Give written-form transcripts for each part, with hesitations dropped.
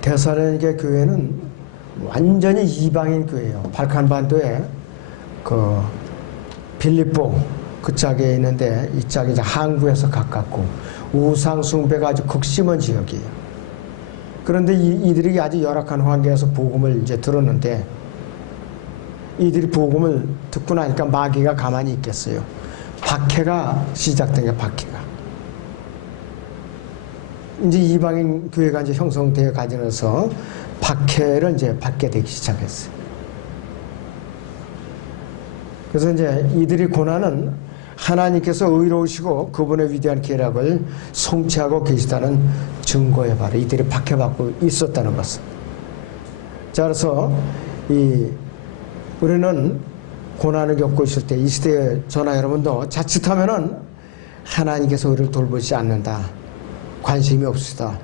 데살로니가 교회는 완전히 이방인 교회예요. 발칸반도에 그 빌립보 그 짝에 있는데 이 짝이 이제 항구에서 가깝고 우상 숭배가 아주 극심한 지역이에요. 그런데 이들이 아주 열악한 환경에서 복음을 이제 들었는데 이들이 복음을 듣고 나니까 마귀가 가만히 있겠어요. 박해가 시작된 게 박해가. 이제 이방인 교회가 이제 형성되어 가지면서 박해를 이제 받게 되기 시작했어요. 그래서 이제 이들이 고난은 하나님께서 의로우시고 그분의 위대한 계략을 성취하고 계시다는 증거에 바로 이들이 박해받고 있었다는 것은. 자, 그래서 우리는 고난을 겪고 있을 때 이 시대의 저나 여러분도 자칫하면은 하나님께서 우리를 돌보지 않는다, 관심이 없으시다,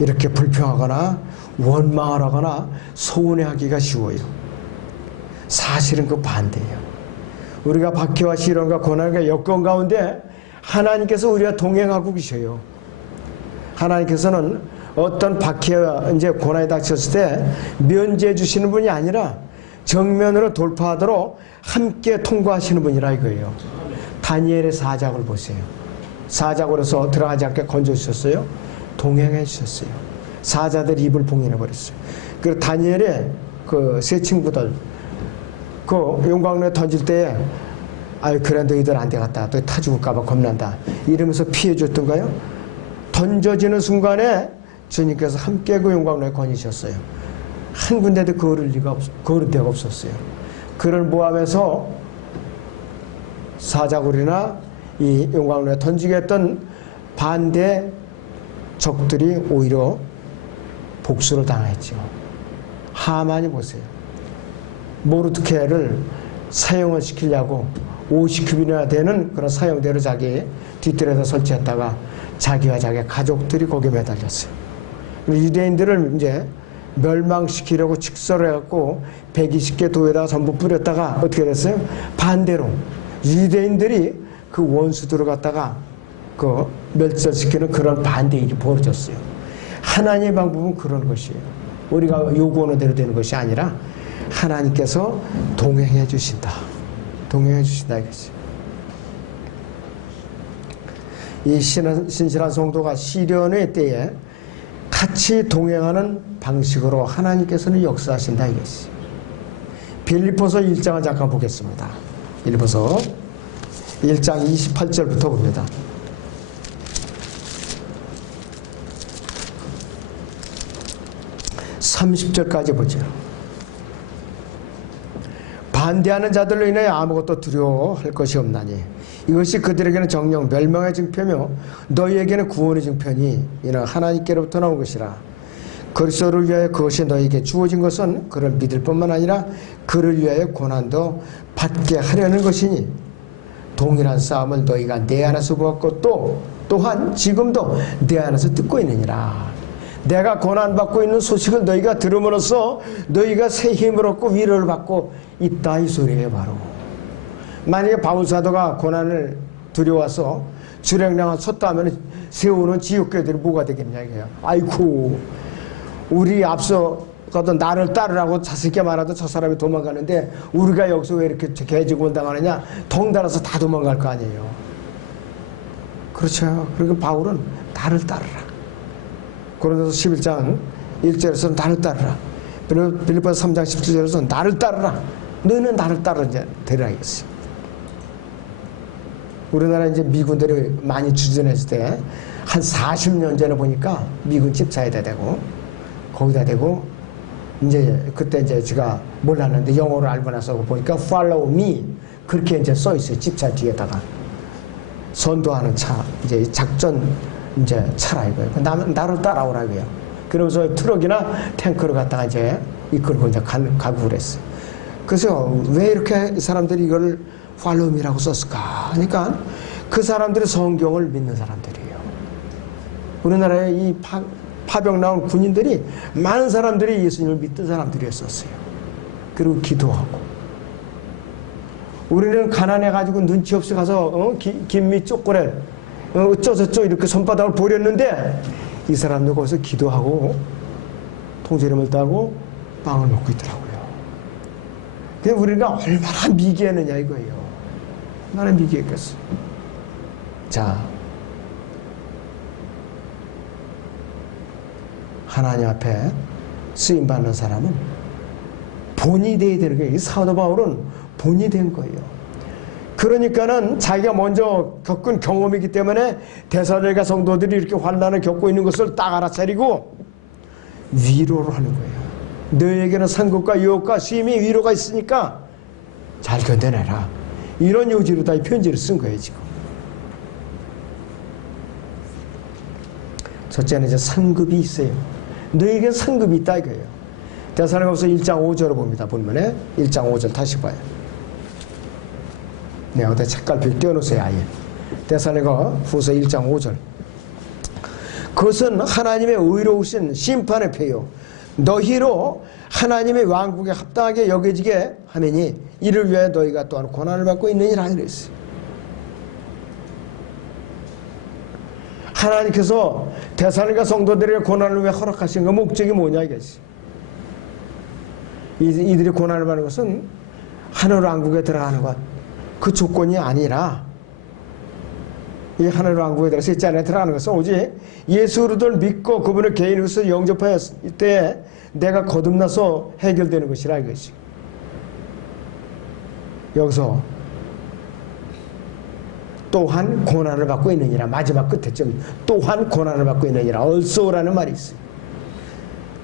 이렇게 불평하거나 원망을 하거나 서운해하기가 쉬워요. 사실은 그 반대예요. 우리가 박해와 시련과 고난과 역경 가운데 하나님께서 우리와 동행하고 계셔요. 하나님께서는 어떤 박해와 이제 고난이 닥쳤을 때 면제해 주시는 분이 아니라 정면으로 돌파하도록 함께 통과하시는 분이라 이거예요. 다니엘의 사작을 보세요. 사작으로서 들어가지 않게 건져주셨어요. 동행해 주셨어요. 사자들 입을 봉인해 버렸어요. 그리고 다니엘의 그 세 친구들 그 용광로에 던질 때에 아유 그래 너희들 안 되겠다, 또 타 죽을까봐 겁난다 이러면서 피해 줬던가요? 던져지는 순간에 주님께서 함께 그 용광로에 거니셨어요. 한 군데도 거를 데가 없었어요. 그를 모함해서 사자굴이나 이 용광로에 던지게 했던 반대 적들이 오히려 복수를 당했죠. 하만이 보세요. 모르드케를 사형을 시키려고 50큐빈이나 되는 그런 사형대로 자기 뒷뜰에서 설치했다가 자기와 자기 가족들이 거기에 매달렸어요. 유대인들을 이제 멸망시키려고 직설을 해갖고 120개 도에다가 전부 뿌렸다가 어떻게 됐어요? 반대로 유대인들이 그 원수들을 갖다가 그 멸절시키는 그런 반대 일이 벌어졌어요. 하나님의 방법은 그런 것이에요. 우리가 요구하는 대로 되는 것이 아니라 하나님께서 동행해 주신다. 동행해 주신다 이거지. 이 신실한 성도가 시련의 때에 같이 동행하는 방식으로 하나님께서는 역사하신다 이것이. 빌립보서 1장을 잠깐 보겠습니다. 빌립보서 1장 28절부터 봅니다. 30절까지 보죠. 반대하는 자들로 인해 아무것도 두려워할 것이 없나니 이것이 그들에게는 정녕 멸망의 증표며 너희에게는 구원의 증표니 이는 하나님께로부터 나온 것이라. 그리스도를 위하여 그것이 너희에게 주어진 것은 그를 믿을 뿐만 아니라 그를 위하여 고난도 받게 하려는 것이니 동일한 싸움을 너희가 내 안에서 보았고 또한 지금도 내 안에서 듣고 있느니라. 내가 고난받고 있는 소식을 너희가 들음으로써 너희가 새 힘을 얻고 위로를 받고 있다 이 소리예요. 바로 만약에 바울사도가 고난을 두려워서 주량량을 섰다 하면 세우는 지옥교들이 뭐가 되겠냐 이거야. 아이고 우리 앞서 가던 나를 따르라고 자식게 말하던 저 사람이 도망가는데 우리가 여기서 왜 이렇게 개지고 당하느냐. 덩달아서 다 도망갈 거 아니에요. 그렇죠. 그러니까 바울은 나를 따르라. 고린도서 11장 1절에서는 나를 따르라. 빌립보서 3장 17절에서는 나를 따르라. 너는 나를 따르라 되라 이랬어요. 우리나라 이제 미군들이 많이 주전했을 때 한 40년 전에 보니까 미군 집사에다 대고 거기다 대고 이제 그때 이제 제가 몰랐는데 영어를 알고 나서 보니까 follow me 그렇게 이제 써 있어요. 집차 뒤에다가 선도하는 차 이제 작전 이제 차라 이거예요. 나를 따라오라고요. 그러면서 트럭이나 탱크를 갖다가 이제 이끌고 이제 가고 그랬어요. 그래서 왜 이렇게 사람들이 이걸 follow me라고 썼을까? 그러니까 그 사람들이 성경을 믿는 사람들이에요. 우리나라에 이 파병 나온 군인들이 많은 사람들이 예수님을 믿던 사람들이었었어요. 그리고 기도하고. 우리는 가난해가지고 눈치 없이 가서 김미 쪼꼬레 어쩌저쩌 이렇게 손바닥을 보렸는데 이 사람들 거기서 기도하고 통조림을 따고 빵을 먹고 있더라고요. 근데 우리가 얼마나 미개했느냐 이거예요. 얼마나 미개했겠어. 자, 하나님 앞에 쓰임받는 사람은 본이 돼야 되는 거예요. 이 사도 바울은 본이 된 거예요. 그러니까는 자기가 먼저 겪은 경험이기 때문에 데살로니가 성도들이 이렇게 환난을 겪고 있는 것을 딱 알아차리고 위로를 하는 거예요. 너에게는 상급과 유혹과 시험의 위로가 있으니까 잘 견뎌내라. 이런 요지로 다 이 편지를 쓴 거예요, 지금. 첫째는 이제 상급이 있어요. 너에게 상급이 있다 이거예요. 데살로니가후서 1장 5절을 봅니다. 본문에 1장 5절 다시 봐요. 네, 어디 책갈피 띄워놓으세요, 아예. 데살로니가후서 1장 5절. 그것은 하나님의 의로우신 심판의 표요 너희로 하나님의 왕국에 합당하게 여겨지게 하매니 이를 위해 너희가 또한 고난을 받고 있느니라 그랬어요. 하나님께서 데살로니가 성도들에게 고난을 왜 허락하신 그 목적이 뭐냐 이거지. 이들이 고난을 받는 것은 하늘 왕국에 들어가는 것, 그 조건이 아니라 이 하늘 왕국에 들어서 이 안에 들어가는 것은 오직 예수 그리스도를 믿고 그분을 개인으로서 영접하였을 때 내가 거듭나서 해결되는 것이라 이것이. 여기서 또한 고난을 받고 있느니라. 마지막 끝에 좀 또한 고난을 받고 있느니라. also라는 말이 있어요.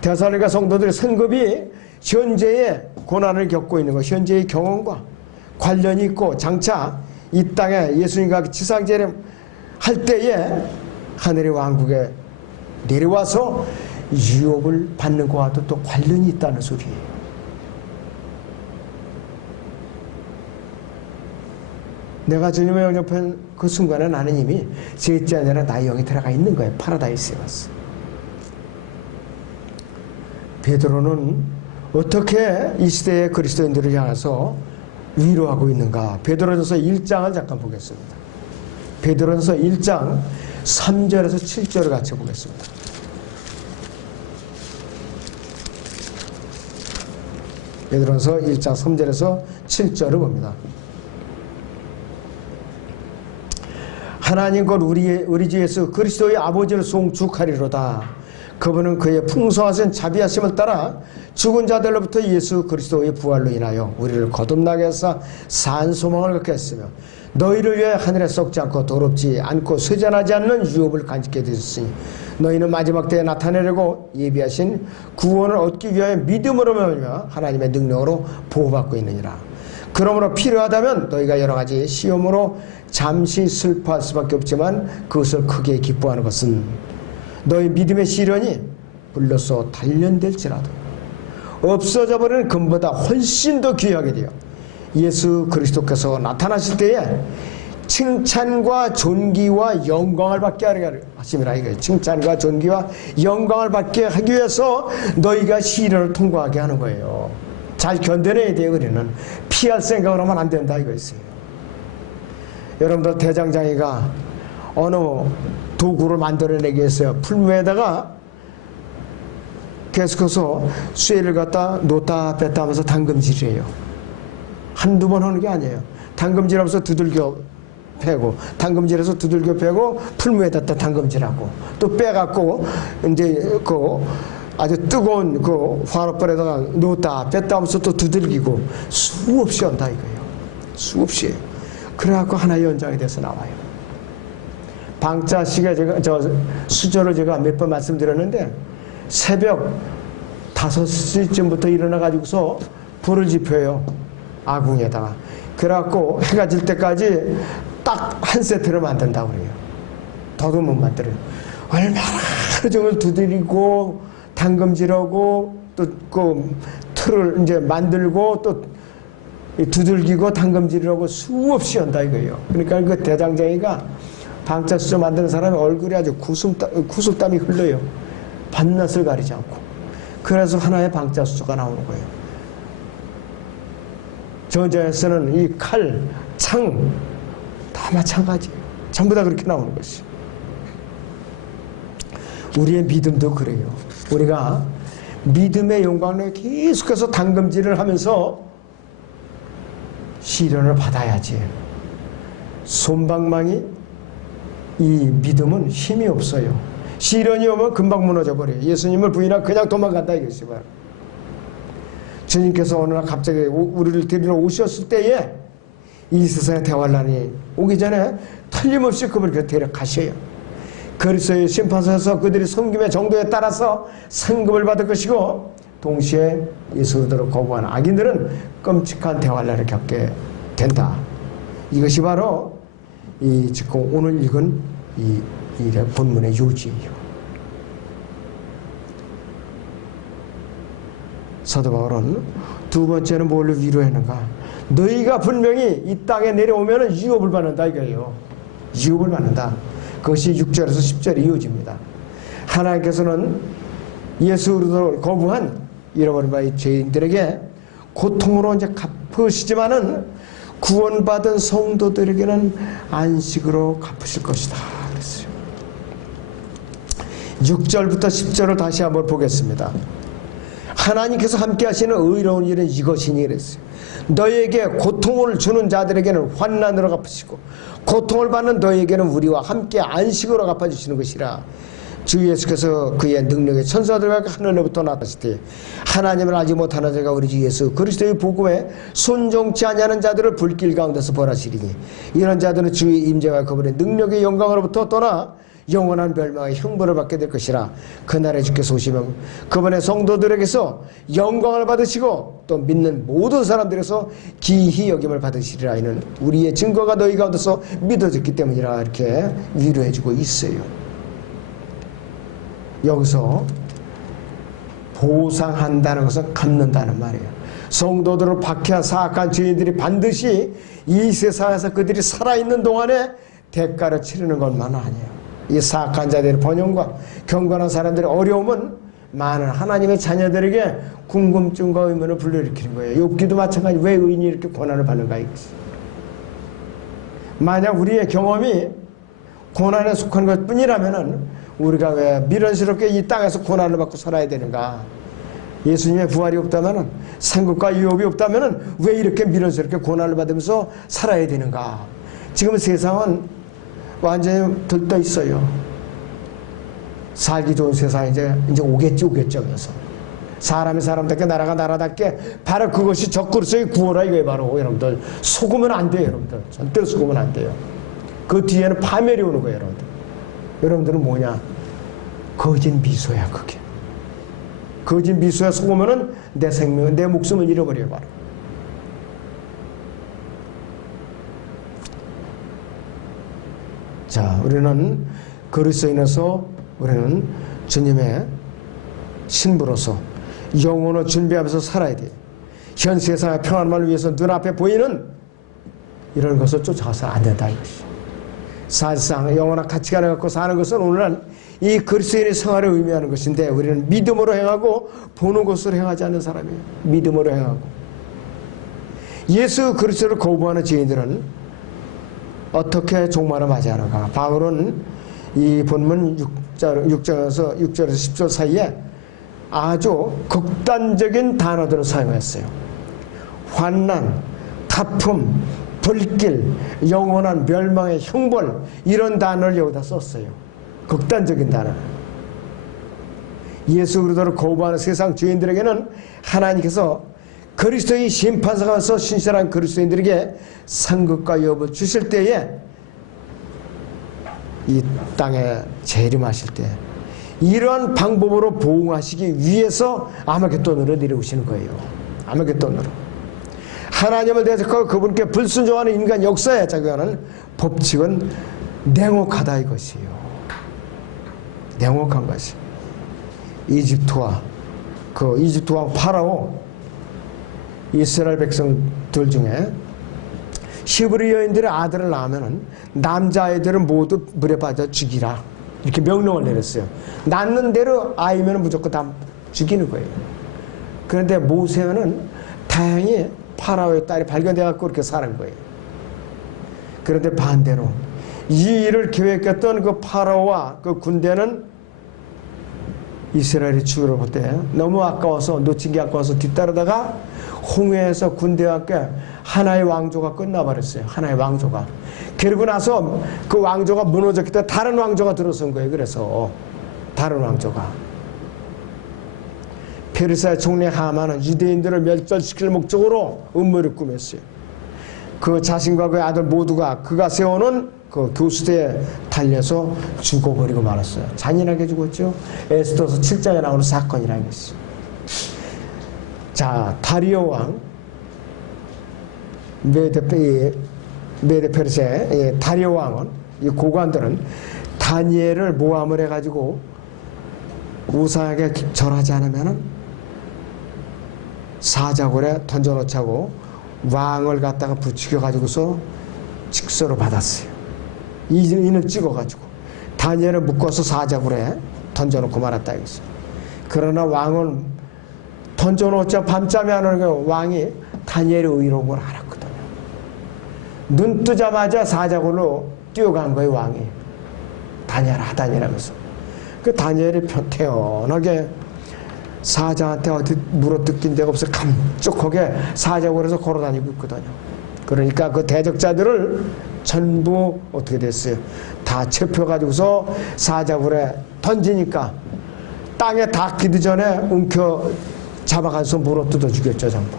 데살로니가 성도들의 성급이 현재의 고난을 겪고 있는 것, 현재의 경험과 관련이 있고 장차 이 땅에 예수님과 지상재림 할 때에 하늘의 왕국에 내려와서 유업을 받는 것과도 또 관련이 있다는 소리예요. 내가 주님을 영접한 그 순간에 나는 이미 셋째 아니라 나의 영이 들어가 있는 거예요. 파라다이스에 왔어. 베드로는 어떻게 이 시대의 그리스도인들을 향해서 위로하고 있는가. 베드로전서 1장을 잠깐 보겠습니다. 베드로전서 1장 3절에서 7절을 같이 보겠습니다. 베드로전서 1장 3절에서 7절을 봅니다. 하나님 곧 우리 주 예수 그리스도의 아버지를 송축하리로다. 그분은 그의 풍성하신 자비하심을 따라 죽은 자들로부터 예수 그리스도의 부활로 인하여 우리를 거듭나게 하사 산 소망을 갖게 했으며 너희를 위해 하늘에 썩지 않고 더럽지 않고 쇠잔하지 않는 유업을 간직해 두셨으니 너희는 마지막 때에 나타내려고 예비하신 구원을 얻기 위하여 믿음으로 말미암아 하나님의 능력으로 보호받고 있느니라. 그러므로 필요하다면 너희가 여러 가지 시험으로 잠시 슬퍼할 수밖에 없지만 그것을 크게 기뻐하는 것은 너희 믿음의 시련이 불로써 단련될지라도 없어져 버리는 금보다 훨씬 더 귀하게 되어 예수 그리스도께서 나타나실 때에 칭찬과 존귀와 영광을 받게 하심이라 이거예요. 칭찬과 존귀와 영광을 받게 하기 위해서 너희가 시련을 통과하게 하는 거예요. 잘 견뎌내야 돼요. 우리는 피할 생각을 하면 안 된다 이거였어요. 여러분들 대장장이가 어느 도구를 만들어내기 위해서 풀무에다가 계속해서 쇠를 갖다 놓다 뺐다 하면서 당금질이에요. 한두 번 하는 게 아니에요. 당금질하면서 두들겨 패고 당금질해서 두들겨 패고 풀무에다 당금질하고 또 빼갖고 이제 그 아주 뜨거운 그 화롯불에다가 놓다 뺐다 하면서 또 두들기고 수없이 한다 이거예요. 수없이. 그래갖고 하나의 연장이 돼서 나와요. 방자식에 제가 수저를 제가 몇 번 말씀드렸는데 새벽 5시쯤부터 일어나가지고서 불을 지펴요. 아궁에다가. 그래갖고 해가 질 때까지 딱 한 세트를 만든다고 그래요. 더도 못 만들어요. 얼마나 하루 종일 두드리고 당금질하고 또 그 틀을 이제 만들고 또 두들기고 당금질하고 수없이 한다 이거예요. 그러니까 그 대장장이가 방자수저 만드는 사람의 얼굴이 아주 구슬땀이 흘러요. 밤낮을 가리지 않고. 그래서 하나의 방자수저가 나오는 거예요. 전자에서는 이 칼, 창 다 마찬가지예요. 전부 다 그렇게 나오는 것이. 우리의 믿음도 그래요. 우리가 믿음의 영광을 계속해서 당금질을 하면서 시련을 받아야지. 솜방망이 이 믿음은 힘이 없어요. 시련이 오면 금방 무너져 버려요. 예수님을 부인하고 그냥 도망간다 이것이 바로. 주님께서 어느 날 갑자기 우리를 데리러 오셨을 때에 이 세상에 대환란이 오기 전에 틀림없이 그분을 데려가셔요. 그리스도의 심판서에서 그들이 섬김의 정도에 따라서 상급을 받을 것이고, 동시에 예수를 거부하는 악인들은 끔찍한 대환란을 겪게 된다. 이것이 바로 이 지금 오늘 읽은 이 본문의 요지예요. 사도 바울은 두 번째는 뭘로 위로했는가? 너희가 분명히 이 땅에 내려오면 유업을 받는다 이거예요. 유업을 받는다. 그것이 6절에서 10절이 이어집니다. 하나님께서는 예수 그리스도를 거부한 잃어버린 바의 죄인들에게 고통으로 이제 갚으시지만은 구원받은 성도들에게는 안식으로 갚으실 것이다 그랬어요. 6절부터 10절을 다시 한번 보겠습니다. 하나님께서 함께 하시는 의로운 일은 이것이니 그랬어요. 너희에게 고통을 주는 자들에게는 환난으로 갚으시고 고통을 받는 너희에게는 우리와 함께 안식으로 갚아주시는 것이라. 주 예수께서 그의 능력의 천사들과 하늘로부터 나타나실 때 하나님을 알지 못하는 자가 우리 주 예수 그리스도의 복음에 순종치 아니하는 자들을 불길 가운데서 벌하시리니 이런 자들은 주의 임재와 그분의 능력의 영광으로부터 떠나 영원한 멸망의 형벌을 받게 될 것이라. 그날에 주께서 오시면 그분의 성도들에게서 영광을 받으시고 또 믿는 모든 사람들에서 기히 여김을 받으시리라. 이는 우리의 증거가 너희 가운데서 믿어졌기 때문이라. 이렇게 위로해주고 있어요. 여기서 보상한다는 것은 갚는다는 말이에요. 성도들을 박해한 사악한 죄인들이 반드시 이 세상에서 그들이 살아있는 동안에 대가를 치르는 것만 아니에요. 이 사악한 자들의 번영과 경건한 사람들의 어려움은 많은 하나님의 자녀들에게 궁금증과 의문을 불러일으키는 거예요. 욥기도 마찬가지. 왜 의인이 이렇게 고난을 받는가 이거지. 만약 우리의 경험이 고난에 속한 것 뿐이라면은 우리가 왜 미련스럽게 이 땅에서 고난을 받고 살아야 되는가? 예수님의 부활이 없다면은, 상급과 유업이 없다면은 왜 이렇게 미련스럽게 고난을 받으면서 살아야 되는가? 지금 세상은 완전히 들떠 있어요. 살기 좋은 세상이 이제 오겠죠. 그래서 사람이 사람답게 나라가 나라답게 바로 그것이 적그리스도의 구호라 이거예요. 바로 여러분들 속으면 안 돼요. 여러분들 절대로 속으면 안 돼요. 그 뒤에는 파멸이 오는 거예요. 여러분들. 여러분들은 뭐냐? 거짓 미소야. 그게 거짓 미소야. 속으면은 내 생명, 내 목숨을 잃어버려요. 바로. 자, 우리는 그리스도인으로서 우리는 주님의 신부로서 영혼을 준비하면서 살아야 돼요. 현 세상의 평안만을 위해서 눈앞에 보이는 이런 것을 쫓아가서 안 된다 이것이. 사실상 영원한 가치관을 갖고 사는 것은 오늘날 이 그리스도인의 생활을 의미하는 것인데, 우리는 믿음으로 행하고 보는 것으로 행하지 않는 사람이에요. 믿음으로 행하고. 예수 그리스도를 거부하는 죄인들은 어떻게 종말을 맞이하는가? 바울은 이 본문 6절에서 10절 사이에 아주 극단적인 단어들을 사용했어요. 환난, 타품, 불길, 영원한 멸망의 형벌, 이런 단어를 여기다 썼어요. 극단적인 단어. 예수 그리스도를 거부하는 세상 죄인들에게는 하나님께서 그리스도의 심판사가 와서 신실한 그리스도인들에게 상급과 유업을 주실 때에 이 땅에 재림하실 때 이러한 방법으로 보응하시기 위해서 아마겟돈으로 내려오시는 거예요. 아마겟돈으로. 하나님을 대적하고 그분께 불순종하는 인간 역사에 작용하는 법칙은 냉혹하다 이것이에요. 냉혹한 것이. 이집트와 그 이집트 왕 파라오, 이스라엘 백성들 중에 히브리 여인들의 아들을 낳으면 남자아이들은 모두 물에 빠져 죽이라 이렇게 명령을 내렸어요. 낳는 대로 아이면 무조건 다 죽이는 거예요. 그런데 모세는 다행히 파라오의 딸이 발견돼갖고 그렇게 사는 거예요. 그런데 반대로 이 일을 계획했던 그 파라오와 그 군대는 이스라엘이 죽으러 볼 때 너무 아까워서 놓친 게 아까워서 뒤따르다가 홍해에서 군대와 함께 하나의 왕조가 끝나버렸어요. 하나의 왕조가. 그러고 나서 그 왕조가 무너졌기 때문에 다른 왕조가 들어선 거예요. 그래서 다른 왕조가. 페르시아의 총리 하만은 유대인들을 멸절시킬 목적으로 음모를 꾸몄어요. 그 자신과 그의 아들 모두가 그가 세워놓은 그 교수대에 달려서 죽어버리고 말았어요. 잔인하게 죽었죠. 에스더서 7장에 나오는 사건이라는 것이. 자, 다리오 왕 메데 페르시아의 다리오 왕은 이 고관들은 다니엘을 모함을 해가지고 우상에게 절하지 않으면은 사자굴에 던져놓자고 왕을 갖다가 부추겨가지고서 직서로 받았어요. 인을 찍어가지고 다니엘을 묶어서 사자굴에 던져놓고 말았다 이거죠. 그러나 왕은 던져놓자 밤잠이 안 오는 왕이 다니엘의 의로운 걸 알았거든요. 눈 뜨자마자 사자굴로 뛰어간 거예요. 왕이. 다니엘아 다니엘하면서. 그 다니엘이 태연하게 사자한테 어디 물어뜯긴 데가 없어 감쪽하게 사자굴에서 걸어다니고 있거든요. 그러니까 그 대적자들을 전부 어떻게 됐어요? 다 체포해가지고서 사자굴에 던지니까 땅에 닿기도 전에 움켜 잡아가서 물어뜯어 죽였죠. 전부.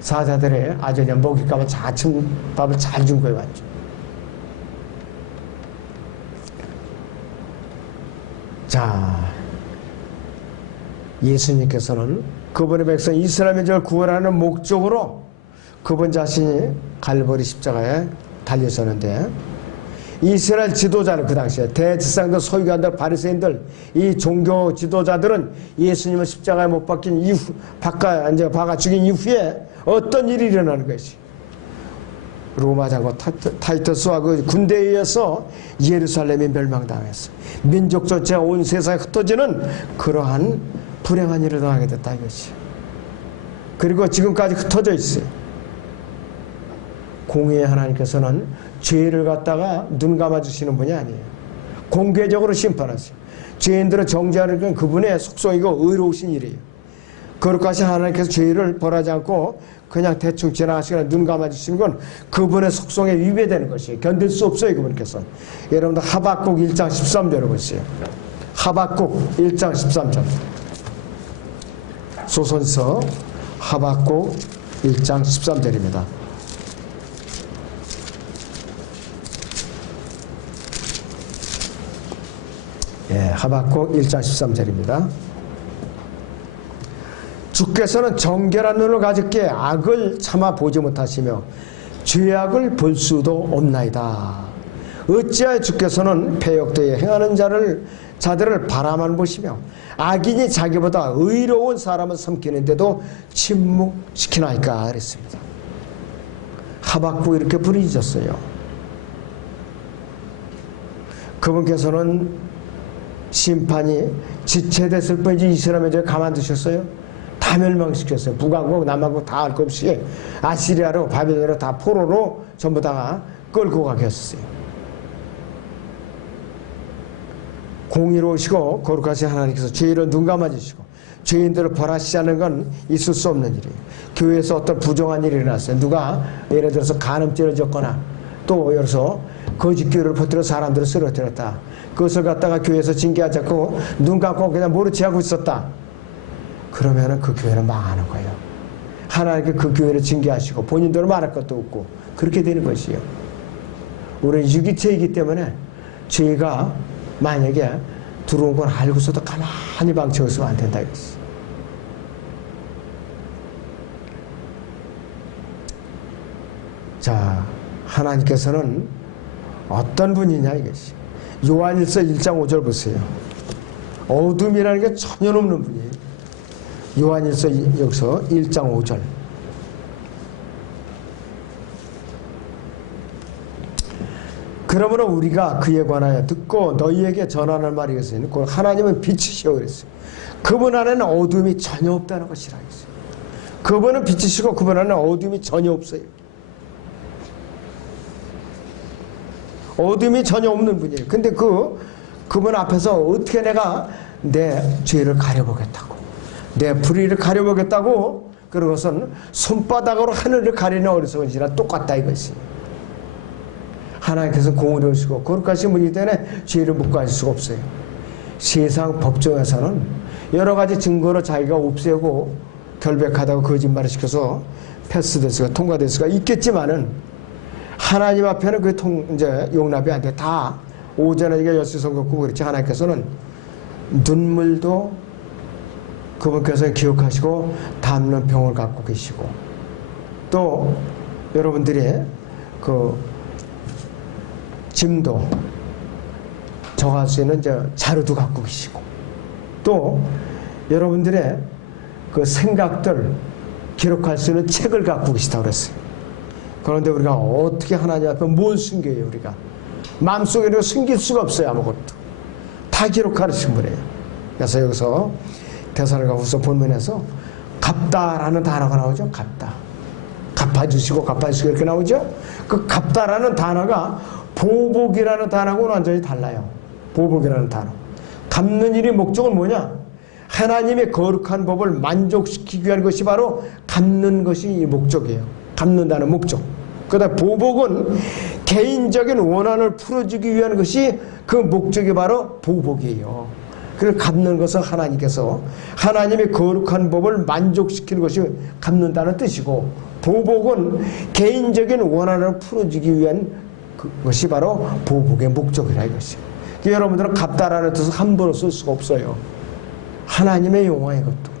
사자들이 아주 그냥 먹잇감을 아침밥을 잘 준 거예요. 완전. 자, 예수님께서는 그분의 백성 이스라엘 민족을 구원하는 목적으로 그분 자신이 갈보리 십자가에 달리셨는데 이스라엘 지도자는 그 당시에 대제사장들, 서기관들, 바리새인들 이 종교 지도자들은 예수님을 십자가에 못 박힌 이후 박아 죽인 이후에 어떤 일이 일어나는 것이 로마 장군 타이터스와 그 군대에 의해서 예루살렘이 멸망당했어. 민족 전체가 온 세상에 흩어지는 그러한 불행한 일을 당하게 됐다 이것이. 그리고 지금까지 흩어져 있어요. 공의의 하나님께서는 죄를 갖다가 눈 감아주시는 분이 아니에요. 공개적으로 심판하세요. 죄인들을 정죄하는 건 그분의 속성이고 의로우신 일이에요. 거룩하신 하나님께서 죄를 벌하지 않고 그냥 대충 지나가시거나 눈 감아주시는 건 그분의 속성에 위배되는 것이에요. 견딜 수 없어요. 그분께서. 여러분들 하박국 1장 13절을 보세요. 하박국 1장 13절. 소선서 하박국 1장 13절입니다. 예, 하박국 1장 13절입니다. 주께서는 정결한 눈을 가졌기에 악을 참아 보지 못하시며 죄악을 볼 수도 없나이다. 어찌하여 주께서는 패역되어 행하는 자들을 바라만 보시며 악인이 자기보다 의로운 사람을 섬기는데도 침묵시키나이까 그랬습니다. 하박국 이렇게 부르짖었어요. 그분께서는 심판이 지체됐을 뿐이지 이스라엘 민족을 가만두셨어요? 다 멸망시켰어요. 북왕국 남왕국 다 할 것 없이 아시리아로 바벨론으로 다 포로로 전부 다 끌고 가게 했어요. 공의로우시고 거룩하신 하나님께서 죄를 눈 감아주시고 죄인들을 벌하시지 않는 건 있을 수 없는 일이에요. 교회에서 어떤 부정한 일이 일어났어요. 누가 예를 들어서 간음죄를 졌거나 또 예를 들어서 거짓 교회를 퍼뜨려 사람들을 쓰러뜨렸다. 그것을 갖다가 교회에서 징계하지 않고 눈 감고 그냥 모른 채 하고 있었다. 그러면은 그 교회는 망하는 거예요. 하나님께 그 교회를 징계하시고 본인들은 말할 것도 없고 그렇게 되는 것이에요. 우리는 유기체이기 때문에 죄가 만약에 들어온 건 알고서도 가만히 방치해서는 안 된다 이거지. 자, 하나님께서는 어떤 분이냐 이것이. 요한일서 1장 5절 보세요. 어둠이라는 게 전혀 없는 분이에요. 요한일서 여기서 1장 5절. 그러므로 우리가 그에 관하여 듣고 너희에게 전하는 말이 있어요. 하나님은 빛이시오 그랬어요. 그분 안에는 어둠이 전혀 없다는 것이라 했어요. 그분은 빛이시고 그분 안에는 어둠이 전혀 없어요. 어둠이 전혀 없는 분이에요. 근데 그분 앞에서 어떻게 내가 내 죄를 가려보겠다고, 내 불의를 가려보겠다고. 그런 것은 손바닥으로 하늘을 가리는 어리석은 지랑 똑같다 이것이. 하나님께서 공의로우시고 거룩하신 분이기 때문에 죄를 묵과할 수가 없어요. 세상 법정에서는 여러 가지 증거로 자기가 없애고 결백하다고 거짓말을 시켜서 패스될 수가, 통과될 수가 있겠지만은 하나님 앞에는 그게 이제 용납이 안 돼. 다 오전에 이게 열쇠선긋고 그렇지. 하나님께서는 눈물도 그분께서 기억하시고 담는 병을 갖고 계시고, 또 여러분들이 그 짐도 정할 수 있는 이제 자료도 갖고 계시고, 또 여러분들의 그 생각들 기록할 수 있는 책을 갖고 계시다고 그랬어요. 그런데 우리가 어떻게 하나님 앞에 뭘 숨겨요? 우리가 마음속에 숨길 수가 없어요. 아무것도 다 기록하신 분이에요. 그래서 여기서 데살로니가후서 본문에서 갚다라는 단어가 나오죠. 갚다, 갚아주시고 갚아주시고 이렇게 나오죠. 그 갚다라는 단어가 보복이라는 단어하고는 완전히 달라요. 보복이라는 단어. 갚는 일의 목적은 뭐냐? 하나님의 거룩한 법을 만족시키기 위한 것이 바로 갚는 것이 이 목적이에요. 갚는다는 목적. 그다음 보복은 개인적인 원한을 풀어주기 위한 것이 그 목적이 바로 보복이에요. 그걸 갚는 것은 하나님께서 하나님의 거룩한 법을 만족시키는 것이 갚는다는 뜻이고, 보복은 개인적인 원한을 풀어주기 위한 그것이 바로 보복의 목적이라 이것이. 여러분들은 갚다라는 뜻을 함부로 쓸 수가 없어요. 하나님의 용어예요. 이것도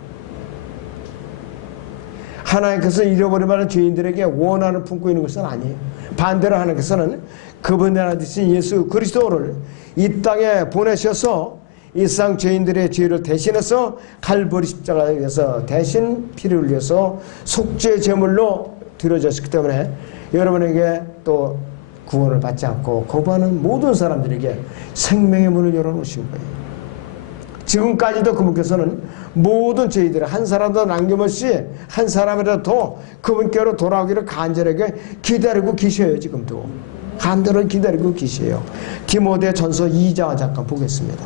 하나님께서 잃어버린 많은 죄인들에게 원한을 품고 있는 것은 아니에요. 반대로 하나님께서는 그분의 하나 되신 예수 그리스도를 이 땅에 보내셔서 이 세상 죄인들의 죄를 대신해서 갈보리 십자가에서 대신 피를 흘려서 속죄 제물로 드려졌기 때문에 여러분에게 또 구원을 받지 않고 거부하는 모든 사람들에게 생명의 문을 열어놓으신 거예요. 지금까지도 그분께서는 모든 죄인들을 한 사람도 남김없이 한 사람이라도 그분께로 돌아오기를 간절하게 기다리고 계셔요. 지금도 간절히 기다리고 계셔요. 디모데전서 2장 잠깐 보겠습니다.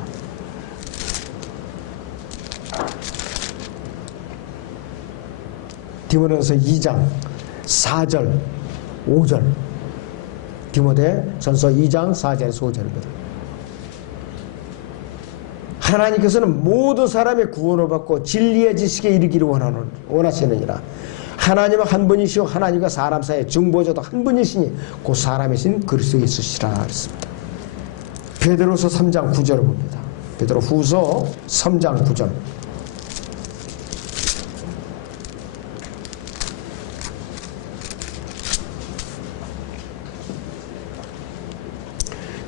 디모데전서 2장 4절 5절. 디모데전서 2장 4절 5절입니다. 하나님께서는 모든 사람의 구원을 받고 진리의 지식에 이르기를 원하시느니라. 하나님은 한 분이시오 하나님과 사람 사이의 중보자도 한 분이시니 그 사람이신 그리스도 예수시라 그랬습니다. 베드로서 3장 9절을 봅니다. 베드로후서 3장 9절.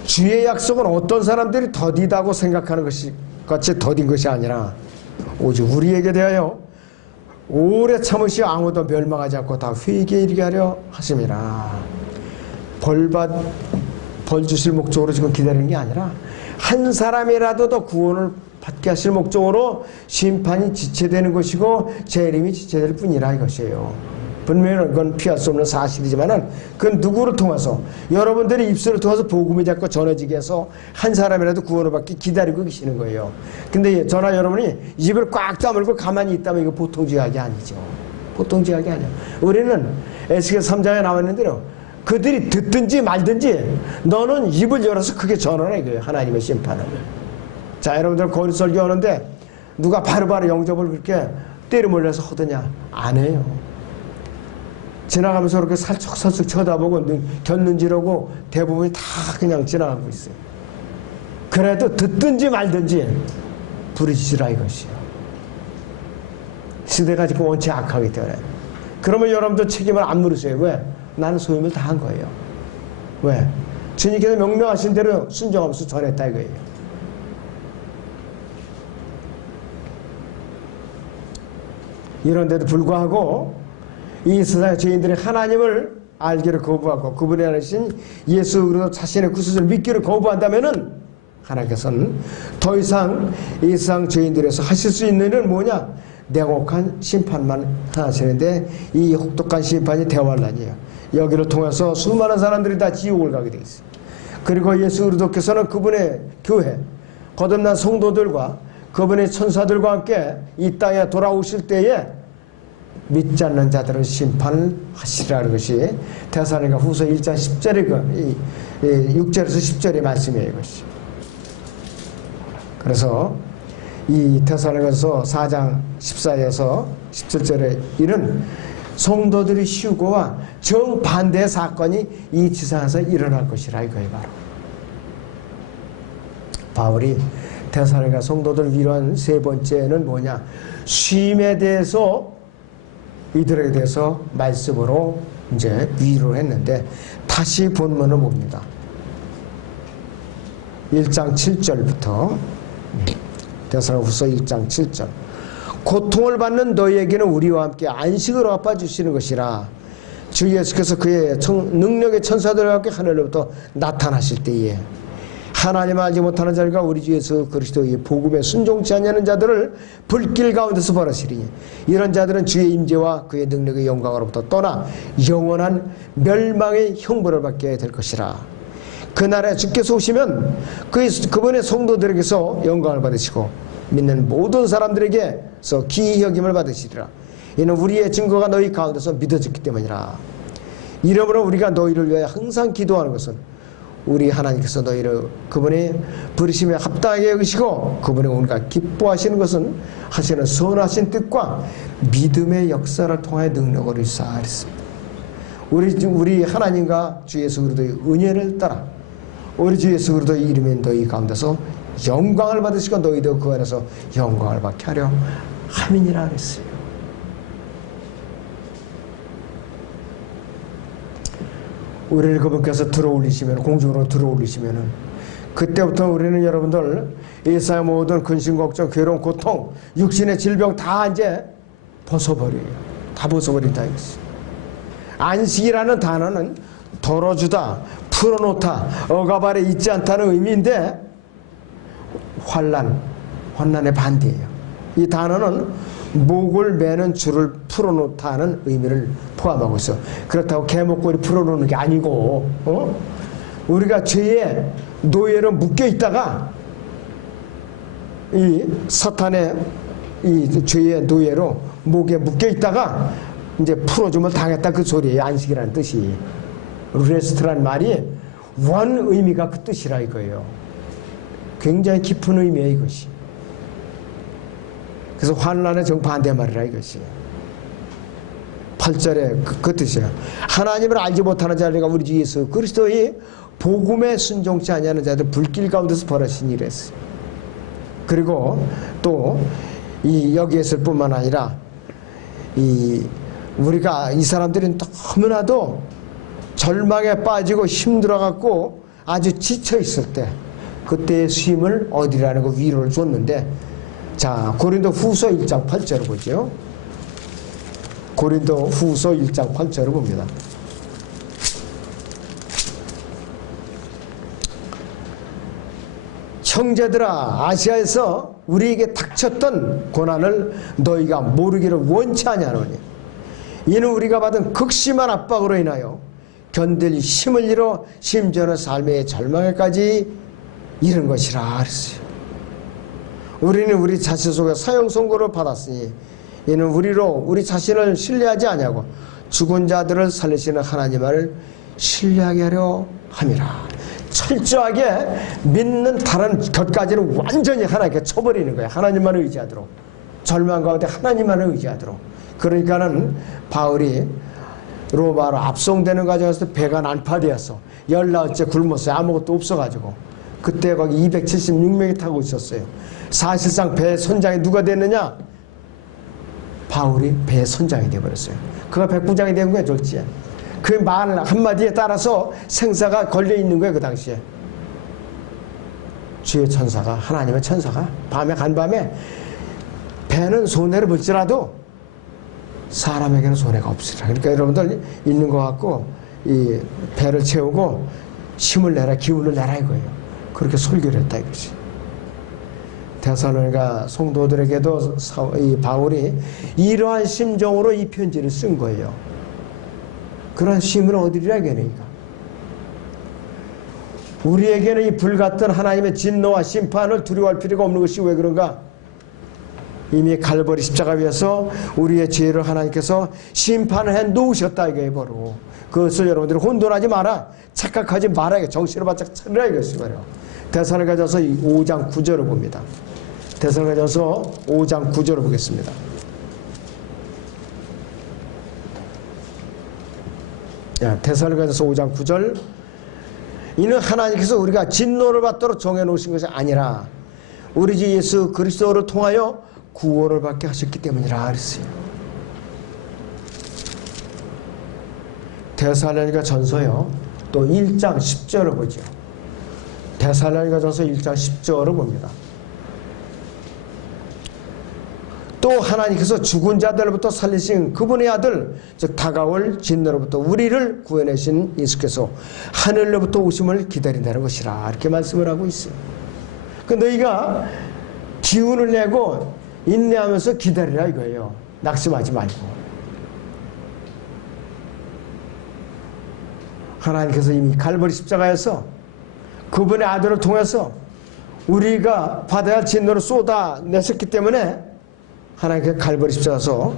주의 약속은 어떤 사람들이 더디다고 생각하는 것이 같이 더딘 것이 아니라 오직 우리에게 대하여 오래 참으시어 아무도 멸망하지 않고 다 회개에 이르게 하려 하심이라. 벌 주실 목적으로 지금 기다리는 게 아니라 한 사람이라도 더 구원을 받게 하실 목적으로 심판이 지체되는 것이고 재림이 지체될 뿐이라 이것이에요. 분명히 그건 피할 수 없는 사실이지만은 그 누구를 통해서 여러분들이 입술을 통해서 복음이 자꾸 전해지게 해서 한 사람이라도 구원을 받기 기다리고 계시는 거예요. 근데 저나 여러분이 입을 꽉 다물고 가만히 있다면 이거 보통 죄악이 아니죠. 보통 죄악이 아니야. 우리는 에스겔 3장에 나와 있는 대로 그들이 듣든지 말든지 너는 입을 열어서 크게 전하라 이거예요. 하나님의 심판을. 자, 여러분들 거리 설교하는데 누가 바로바로 영접을 그렇게 때려몰려서 하더냐? 안 해요. 지나가면서 그렇게 살짝살짝 쳐다보고 겼는지라고 대부분이 다 그냥 지나가고 있어요. 그래도 듣든지 말든지 부르짖으라 이것이요. 시대가 지금 원체 악하기 때문에. 그러면 여러분들 책임을 안 물으세요. 왜? 나는 소임을 다 한 거예요. 왜? 주님께서 명령하신 대로 순종하면서 전했다 이거예요. 이런데도 불구하고 이 세상의 죄인들이 하나님을 알기를 거부하고 그분이 하신 예수 그리스도 자신의 구속을 믿기를 거부한다면은 하나님께서는 더 이상 이 세상 죄인들에서 하실 수 있는 일은 뭐냐? 냉혹한 심판만 하시는데 이 혹독한 심판이 대환란이에요. 여기를 통해서 수많은 사람들이 다 지옥을 가게 돼 있어요. 그리고 예수 그리스도께서는 그분의 교회 거듭난 성도들과 그분의 천사들과 함께 이 땅에 돌아오실 때에 믿지 않는 자들은 심판을 하시라는 것이 데살로니가 후서 1장 10절의 6절에서 10절의 말씀이에요. 이것이. 그래서 이 데살로니가서 4장 14에서 17절에 이른 성도들의 휴거와 정반대의 사건이 이 지상에서 일어날 것이라 이거예요. 바로 바울이 데살로니가 성도들 위로한 세 번째는 뭐냐, 쉼에 대해서 이들에 대해서 말씀으로 이제 위로를 했는데, 다시 본문을 봅니다. 1장 7절부터 데살로니가후서 1장 7절. 고통을 받는 너희에게는 우리와 함께 안식을 갚아 주시는 것이라. 주 예수께서 그의 능력의 천사들과 함께 하늘로부터 나타나실 때에 하나님을 알지 못하는 자들과 우리 주 예수 그리스도의 복음에 순종치 않는 자들을 불길 가운데서 벌하시리니 이런 자들은 주의 임재와 그의 능력의 영광으로부터 떠나 영원한 멸망의 형벌을 받게 될 것이라. 그날에 주께서 오시면 그분의 성도들에게서 영광을 받으시고 믿는 모든 사람들에게서 기이 여김을 받으시리라. 이는 우리의 증거가 너희 가운데서 믿어졌기 때문이라. 이러므로 우리가 너희를 위하여 항상 기도하는 것은 우리 하나님께서 너희를 그분의 부르심에 합당하게 여기시고 그분의 온갖 기뻐하시는 것은 하시는 선하신 뜻과 믿음의 역사를 통하여 능력으로 있사하였습니다. 우리 하나님과 주 예수 그리스도의 은혜를 따라 우리 주 예수 그리스도의 이름에 너희 가운데서 영광을 받으시고 너희도 그 안에서 영광을 받게 하려 함이니라 했어요. 우리를 그분께서 들어올리시면, 공중으로 들어올리시면은 그때부터 우리는 여러분들 일상의 모든 근심, 걱정, 괴로움, 고통, 육신의 질병 다 이제 벗어버려요. 다 벗어버린다 이거지. 안식이라는 단어는 덜어주다, 풀어놓다, 억압 아래 있지 않다는 의미인데 환난의 반대예요. 이 단어는 목을 매는 줄을 풀어놓다는 의미를 포함하고 있어. 그렇다고 개목걸이 풀어놓는 게 아니고, 우리가 죄의 노예로 묶여 있다가 이 사탄의 이 죄의 노예로 목에 묶여 있다가 이제 풀어주면 당했다 그 소리예요. 안식이라는 뜻이. 레스트라는 말이 원 의미가 그 뜻이라 이거예요. 굉장히 깊은 의미예요 이것이. 그래서 환난의 정반대 말이라 이것이. 8절에 그 뜻이에요. 하나님을 알지 못하는 자들과 우리 주 예수 그리스도의 복음에 순종치 아니하는 자들 불길 가운데서 벌어진 일이었어요. 그리고 또 이 여기에 있을 뿐만 아니라 우리가 이 사람들은 너무나도 절망에 빠지고 힘들어갖고 아주 지쳐 있을 때 그때의 쉼을 어디라는 거 위로를 줬는데, 자 고린도 후서 1장 8절을 보죠. 고린도 후서 1장 8절을 봅니다. 형제들아, 아시아에서 우리에게 닥쳤던 고난을 너희가 모르기를 원치 아니하노니 이는 우리가 받은 극심한 압박으로 인하여 견딜 힘을 잃어 심지어는 삶의 절망에까지 이른 것이라 그랬어요. 우리는 우리 자신 속에 사형 선고를 받았으니 이는 우리 자신을 신뢰하지 아니하고 죽은 자들을 살리시는 하나님을 신뢰하게 하려 함이라. 철저하게 믿는 다른 것까지는 완전히 하나님께 쳐버리는 거예요. 하나님만 의지하도록, 절망 가운데 하나님만 의지하도록. 그러니까는 바울이 로마로 압송되는 과정에서 배가 난파되었어. 19째 굶었어요. 아무것도 없어가지고. 그때 거기 276명이 타고 있었어요. 사실상 배 선장이 누가 됐느냐? 바울이 배 선장이 되어버렸어요. 그가 백부장이 된 거야 졸지에. 그 말 한마디에 따라서 생사가 걸려있는 거예요. 그 당시에 주의 천사가, 하나님의 천사가 밤에 간밤에 배는 손해를 볼지라도 사람에게는 손해가 없으리라. 그러니까 여러분들 있는 것 같고 이 배를 채우고 힘을 내라, 기운을 내라 이거예요. 그렇게 설교를 했다 이것이. 데살로니가 성도들에게도 이 바울이 이러한 심정으로 이 편지를 쓴 거예요. 그런 쉼은 어디리라 이거니까. 우리에게는 이 불같은 하나님의 진노와 심판을 두려워할 필요가 없는 것이 왜 그런가? 이미 갈보리 십자가 위에서 우리의 죄를 하나님께서 심판을 해 놓으셨다 이거예요. 바로 그것을 여러분들이 혼돈하지 마라, 착각하지 말아야, 정신을 바짝 차리라 이것이에요. 데살로니가전서 5장 9절을 봅니다. 데살로니가전서 5장 9절을 보겠습니다. 데살로니가전서 5장 9절. 이는 하나님께서 우리가 진노를 받도록 정해놓으신 것이 아니라 우리 주 예수 그리스도를 통하여 구원을 받게 하셨기 때문이라 그랬어요. 데살로니가전서요, 또 1장 10절을 보죠. 데살로니가전서 1장 10절을 봅니다. 또 하나님께서 죽은 자들로부터 살리신 그분의 아들, 즉 다가올 진노로부터 우리를 구해내신 예수께서 하늘로부터 오심을 기다린다는 것이라, 이렇게 말씀을 하고 있어요. 그 너희가 기운을 내고 인내하면서 기다리라 이거예요. 낙심하지 말고. 하나님께서 이미 갈보리 십자가에서 그분의 아들을 통해서 우리가 받아야 할 진노를 쏟아냈었기 때문에 하나님께서 갈보리 십자가에서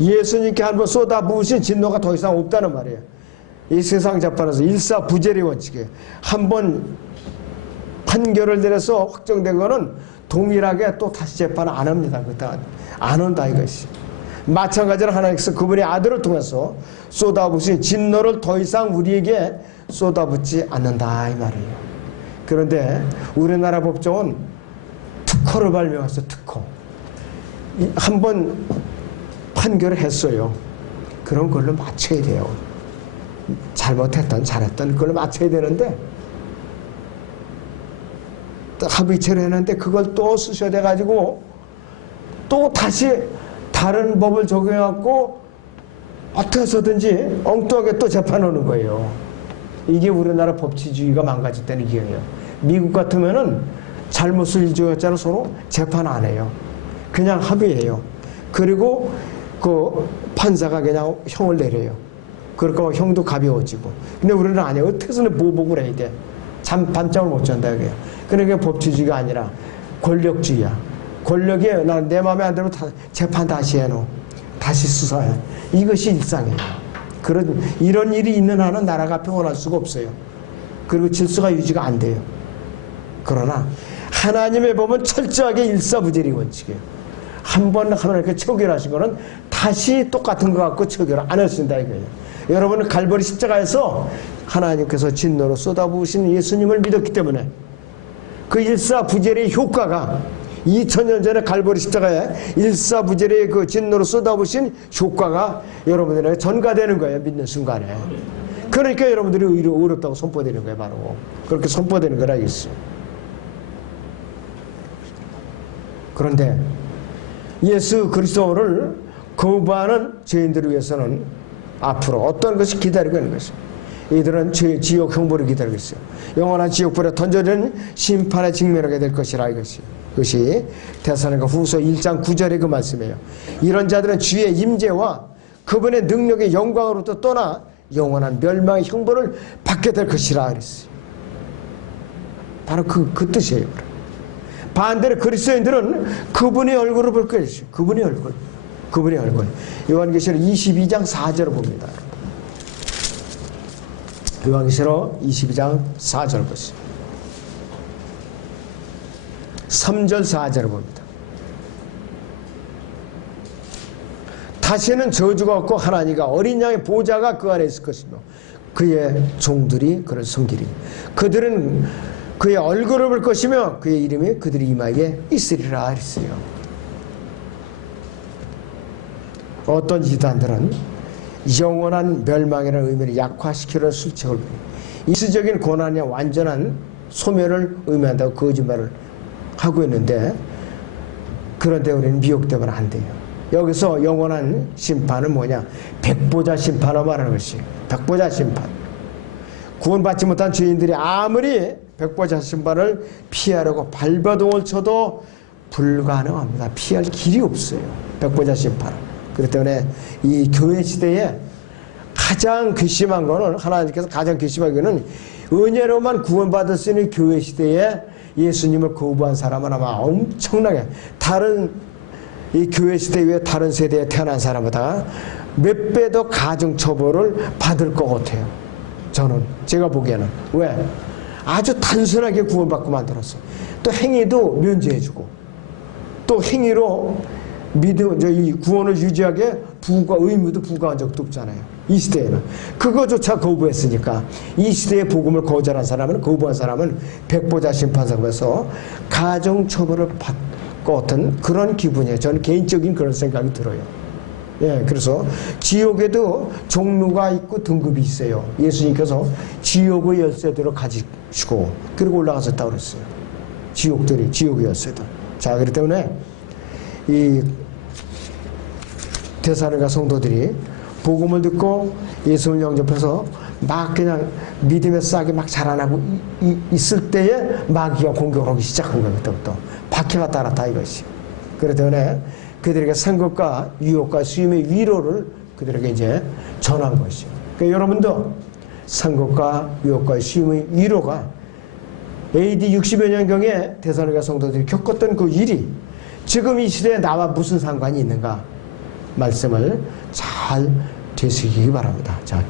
예수님께 한번 쏟아 부으신 진노가 더 이상 없다는 말이에요. 이 세상 재판에서 일사부재의 원칙에 한번 판결을 내려서 확정된 거는 동일하게 또 다시 재판 안 합니다. 그다 안 한다 이것이. 마찬가지로 하나님께서 그분의 아들을 통해서 쏟아부으신 진노를 더 이상 우리에게 쏟아붓지 않는다 이 말이에요. 그런데 우리나라 법정은 특허를 발명했어요. 특허. 한번 판결을 했어요. 그럼 그걸로 맞춰야 돼요. 잘못했던 잘했던 그걸로 맞춰야 되는데 합의체를 했는데 그걸 또 쓰셔야 돼가지고 또 다시 다른 법을 적용해갖고 어떻게 해서든지 엉뚱하게 또 재판하는 거예요. 이게 우리나라 법치주의가 망가졌다는 얘기예요. 미국 같으면은 잘못을 인정했잖아 서로 재판 안 해요. 그냥 합의해요. 그리고 그 판사가 그냥 형을 내려요. 그러니까 형도 가벼워지고. 근데 우리는 아니에요. 어떻게 해서는 보복을 해야 돼. 밤잠을 못 잔다 이거예요. 그러니까 법치주의가 아니라 권력주의야. 권력이 난 내 마음에 안 들면 재판 다시 해놓어. 다시 수사해. 이것이 일상이에요. 이런 일이 있는 한은 나라가 평온할 수가 없어요. 그리고 질서가 유지가 안 돼요. 그러나 하나님의 법은 철저하게 일사부재의 원칙이에요. 한 번 하나님께 처결하신 거는 다시 똑같은 것 갖고 처결 안 하신다 이거예요. 여러분은 갈보리 십자가에서 하나님께서 진노로 쏟아부으신 예수님을 믿었기 때문에 그 일사부재의 효과가 2000년 전에 갈보리 십자가에 일사부재의 그 진노로 쏟아부으신 효과가 여러분들에게 전가되는 거예요. 믿는 순간에. 그러니까 여러분들이 의로 어렵다고 선포되는 거예요. 바로 그렇게 선포되는 거라 이겠어요. 그런데 예수 그리스도를 거부하는 죄인들을 위해서는 앞으로 어떤 것이 기다리고 있는 것입니다. 이들은 지옥 형벌을 기다리고 있어요. 영원한 지옥불에 던져지는 심판에 직면하게 될 것이라 그것이 데살로니가 후서 1장 9절의 그 말씀이에요. 이런 자들은 주의 임재와 그분의 능력의 영광으로부터 떠나 영원한 멸망의 형벌을 받게 될 것이라 그랬어요. 바로 그 뜻이에요. 반대로 그리스도인들은 그분의 얼굴을 볼 것이죠. 그분의 얼굴. 요한계시록 22장 4절을 봅니다. 요한계시록 22장 4절 보시죠. 3절 4절을 봅니다. 다시는 저주가 없고 하나니가 어린 양의 보좌가 그 안에 있을 것이며 그의 종들이 그를 섬기리. 그들은 그의 얼굴을 볼 것이며 그의 이름이 그들의 이마에 있으리라 했어요. 어떤 이단들은 영원한 멸망이라는 의미를 약화시키려는 술책을 부립니다. 일시적인 고난의 완전한 소멸을 의미한다고 거짓말을 하고 있는데, 그런데 우리는 미혹되면 안 돼요. 여기서 영원한 심판은 뭐냐? 백보자 심판을 말하는 것이에요. 백보자 심판. 구원받지 못한 죄인들이 아무리 백보자 심판을 피하려고 발버둥을 쳐도 불가능합니다. 피할 길이 없어요. 백보자 심판은. 그렇기 때문에 이 교회 시대에 가장 괘씸한 거는, 하나님께서 가장 괘씸한 거는 은혜로만 구원받을 수 있는 교회 시대에 예수님을 거부한 사람은 아마 엄청나게, 다른 이 교회 시대 이후에 다른 세대에 태어난 사람보다 몇 배 더 가정처벌을 받을 것 같아요. 저는 제가 보기에는. 왜? 아주 단순하게 구원받고 만들었어. 또 행위도 면제해주고 또 행위로 이 구원을 유지하게 부과 의무도 부과한 적도 없잖아요. 이 시대에는 그거조차 거부했으니까 이 시대의 복음을 거절한 사람은, 거부한 사람은 백보자 심판석에서 가정처벌을 받을 것 같은 그런 기분이에요. 저는 개인적인 그런 생각이 들어요. 예, 그래서 지옥에도 종류가 있고 등급이 있어요. 예수님께서 지옥의 열쇠들을 가지시고 그리고 올라가셨다고 그랬어요. 지옥의 열쇠들. 자, 그렇기 때문에 이 데살로니가 성도들이 복음을 듣고 예수를 영접해서 막 그냥 믿음의 싹이 막 자라나고 있을 때에 마귀가 공격을 하기 시작한 거예요. 그때부터 박해가 따랐다 이것이. 그렇기 때문에 그들에게 상급과 유혹과 수임의 위로를 그들에게 이제 전한 것이죠. 그러니까 여러분도 상급과 유혹과 수임의 위로가 AD 60여 년경에 데살로니가 성도들이 겪었던 그 일이 지금 이 시대에 나와 무슨 상관이 있는가 말씀을 잘 되새기기 바랍니다. 자.